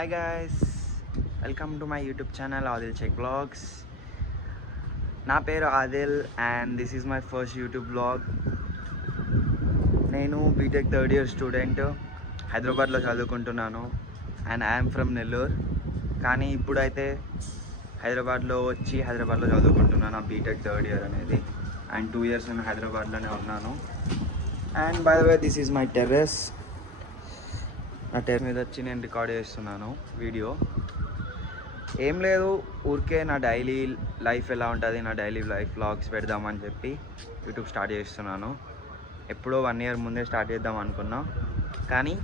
Hi guys, welcome to my YouTube channel Adil Check Vlogs. నా పేరు Adil and this is my first YouTube blog. నేను BTech third year student, హైదరాబాద్లో చదువుకుంటున్నాను and I'm from Nellore. కానీ ఇప్పుడైతే హైదరాబాద్లో చదువుకుంటున్నాను బీటెక్ థర్డ్ ఇయర్ అనేది. అండ్ 2 years నేను హైదరాబాద్లోనే ఉన్నాను. And by the way this is my terrace. నా టెర్రస్ మీద వచ్చి నేను రికార్డ్ చేస్తున్నాను వీడియో. ఏం లేదు, ఊరికే నా డైలీ లైఫ్ ఎలా ఉంటుంది, నా డైలీ లైఫ్ వ్లాగ్స్ పెడదామని చెప్పి యూట్యూబ్ స్టార్ట్ చేస్తున్నాను. ఎప్పుడో 1 year ముందే స్టార్ట్ చేద్దాం అనుకున్నా, కానీ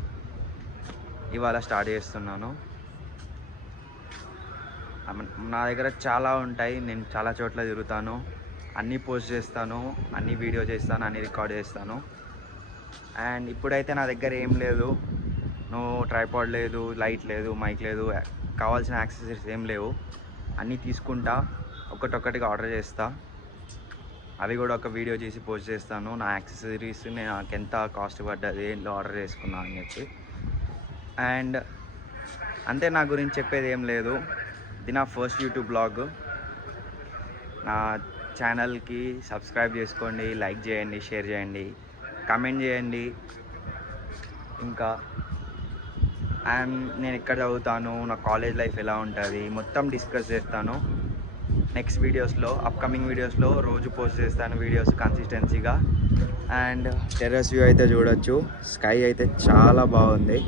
ఇవాళ స్టార్ట్ చేస్తున్నాను. నా దగ్గర చాలా ఉంటాయి, నేను చాలా చోట్ల తిరుగుతాను, అన్నీ పోస్ట్ చేస్తాను, అన్నీ వీడియో చేస్తాను, అన్నీ రికార్డ్ చేస్తాను. అండ్ ఇప్పుడైతే నా దగ్గర ఏం లేదు, నో ట్రైపాడ్ లేదు, లైట్ లేదు, మైక్ లేదు, కావాల్సిన యాక్సెసరీస్ ఏం లేవు. అన్నీ తీసుకుంటా, ఒక్కటొక్కటిగా ఆర్డర్ చేస్తా, అవి కూడా ఒక వీడియో చేసి పోస్ట్ చేస్తాను. నా యాక్సెసరీస్ నాకు ఎంత కాస్ట్ పడ్డది, ఏంట్లో ఆర్డర్ చేసుకున్నా అని చెప్పి. అండ్ అంతే, నా గురించి చెప్పేది ఏం లేదు. ఇది నా ఫస్ట్ యూట్యూబ్ బ్లాగ్. నా ఛానల్కి సబ్స్క్రైబ్ చేసుకోండి, లైక్ చేయండి, షేర్ చేయండి, కామెంట్ చేయండి. ఇంకా నేను ఎక్కడ చదువుతాను, నా కాలేజ్ లైఫ్ ఎలా ఉంటుంది మొత్తం డిస్కస్ చేస్తాను నెక్స్ట్ వీడియోస్లో, అప్కమింగ్ వీడియోస్లో. రోజు పోస్ట్ చేస్తాను వీడియోస్ కన్సిస్టెన్సీగా. అండ్ టెర్రస్ వ్యూ అయితే చూడొచ్చు, స్కై అయితే చాలా బాగుంది.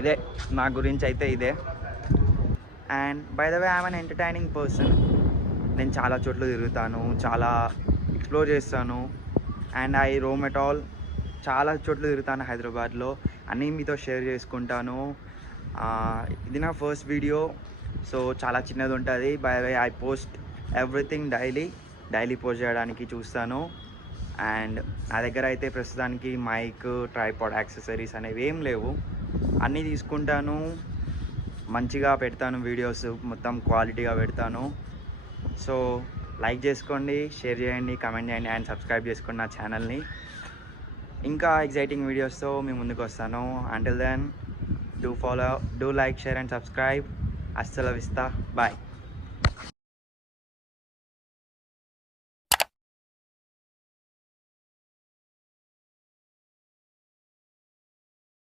ఇదే నా గురించి అయితే ఇదే. And by the way I'm an entertaining person. నేను చాలా చోట్ల తిరుగుతాను, చాలా ఎక్స్ప్లోర్ చేస్తాను. And I Rome at all, చాలా చోట్ల తిరుగుతాను హైదరాబాద్లో, అన్నీ మీతో షేర్ చేసుకుంటాను. ఇది నా ఫస్ట్ వీడియో, సో చాలా చిన్నది ఉంటుంది. By the way I post everything daily post చేయడానికి చూస్తాను. అండ్ నా దగ్గర అయితే ప్రస్తుతానికి మైక్, ట్రైపాడ్, యాక్సెసరీస్ అనేవి ఏం లేవు. అన్నీ తీసుకుంటాను, మంచిగా పెడతాను వీడియోస్, మొత్తం క్వాలిటీగా పెడతాను. సో లైక్ చేసుకోండి, షేర్ చేయండి, కామెంట్ చేయండి అండ్ సబ్స్క్రైబ్ చేసుకోండి నా ఛానల్ని. ఇంకా ఎగ్జైటింగ్ వీడియోస్తో మీ ముందుకు వస్తాను. Until then do like, share and subscribe. హasta la vista, బాయ్.